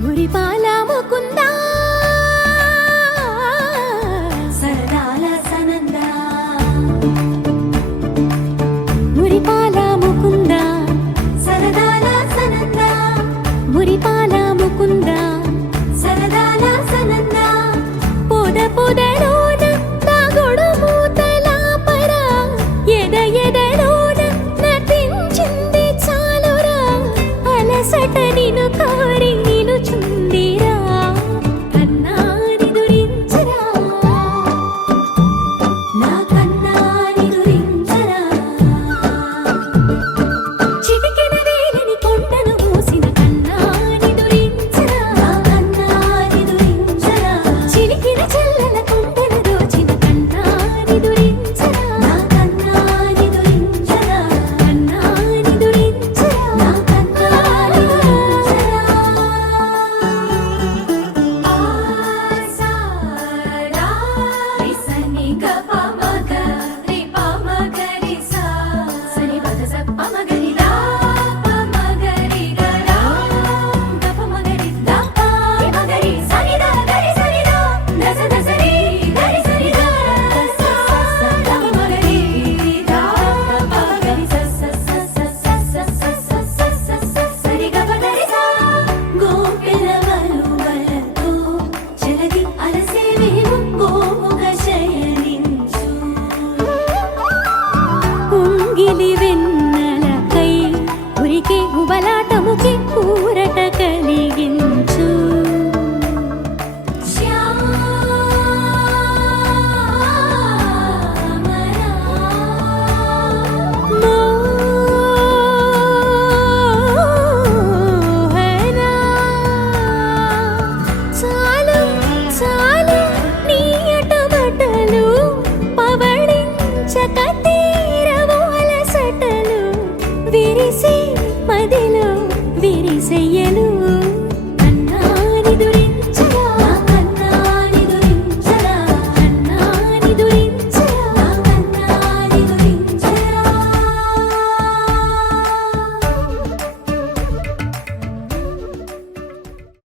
మురిపాల ముకుందా సరదాల సనందా మురిపాల ముకుందా సరదాల సనందా మురిపాల ముకుందా సరదాల సనందా పొద పొదలోన దాగుడు మూతలాపరా ఎద ఎదలోన నటించింది చాలురా అలసట నిన్ను కోరి నిలుచుందిరా కన్నాని దురించరా నా కన్నాని దురించరా చిటికెన వేలిని కొండను మూసిన కన్నాని దురించరా నా కన్నాని దురించరా చిలికిన చెల్లెల కొండను దోచిన కన్నాని దురించరా నా కన్నాని దురించరా కన్నాని దురించరా నా కన్నాని దురించరా ఆసారా రిసని గప మగ రి ప మగ రి సా సని పద స ప మగ రి దా ప మగ రి గ రా గప మగ రి దా ప రి మగ రి సని దా గ రి సని దా దస దస రి గ రి సని దా స స ద ప మగ రి దా ప మగ రి స స స స స స స స స సరి గ ప గ రి సా గోపిల వలువలతో చెలగి అలసేవేమో గోముగ శయనించు ఉంగిలి వెన్నెలకై ఉరికే ఉబలాటముకి ఊరట కలిగించు మోహనా చాలు చాలు నీ అటబటలు పవళించక తీరవు అలసటలు విరిసి మదిలో విరిసెయ్యలు